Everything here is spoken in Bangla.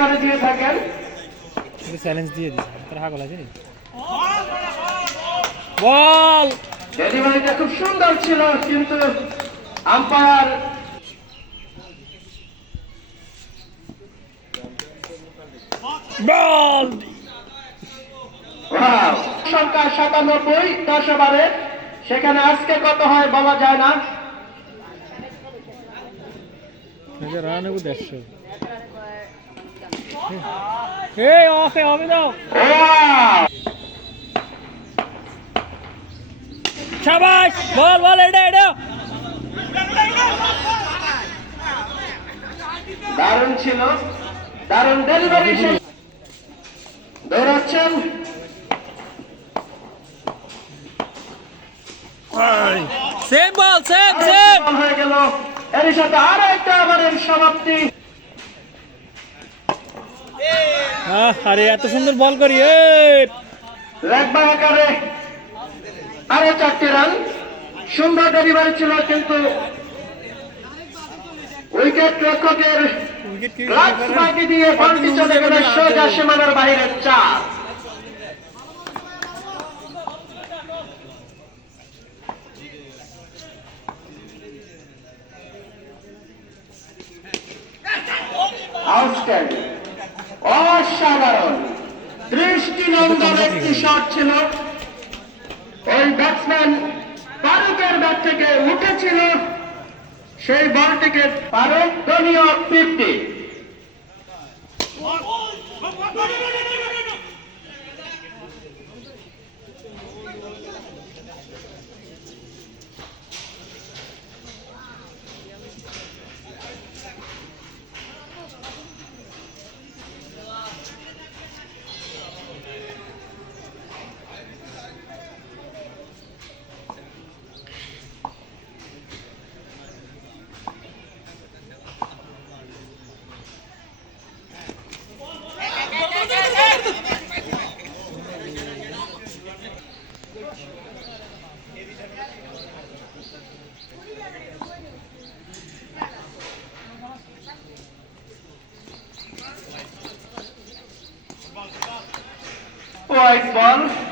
ডেলিভারি দিয়ে থাকেন। চ্যালেঞ্জ দিয়ে দিছে তার হাগল আছে নি বল ডেলিভারিটা খুব সুন্দর ছিল কিন্তু আম্পায়ার বল সংখ্যা 97 10 ওভারে, সেখানে আজকে কত হয় বলা যায় না। রান হবে 150 এই অফে হবে দাও শাবাশ বল বল এটা এটা দারুণ ছিল, দারুণ ডেলিভারি। দৌড়াচ্ছেন সেম বল সেম সেম হয়ে গেল, এর সাথে আরো একটা ওভারের সমাপ্তি। আরে এত সুন্দর বল করি লেগ বাই আকারে আরো 4টি রান। সুন্দর ডেলিভারি ছিল কিন্তু উইকেট রক্ষকের গ্লাভস বাকি দিয়ে বলটি চলে গেল সোজা সীমানার বাইরে। 4 আউটস্ট্যান্ডিং, অসাধারণ দৃষ্টিনন্দন একটি শট ছিল। ওই ব্যাটসম্যান ফারুকের ব্যাট থেকে উঠেছিল, সেই বলটিকে ফারুক দলীয় 50। White ball.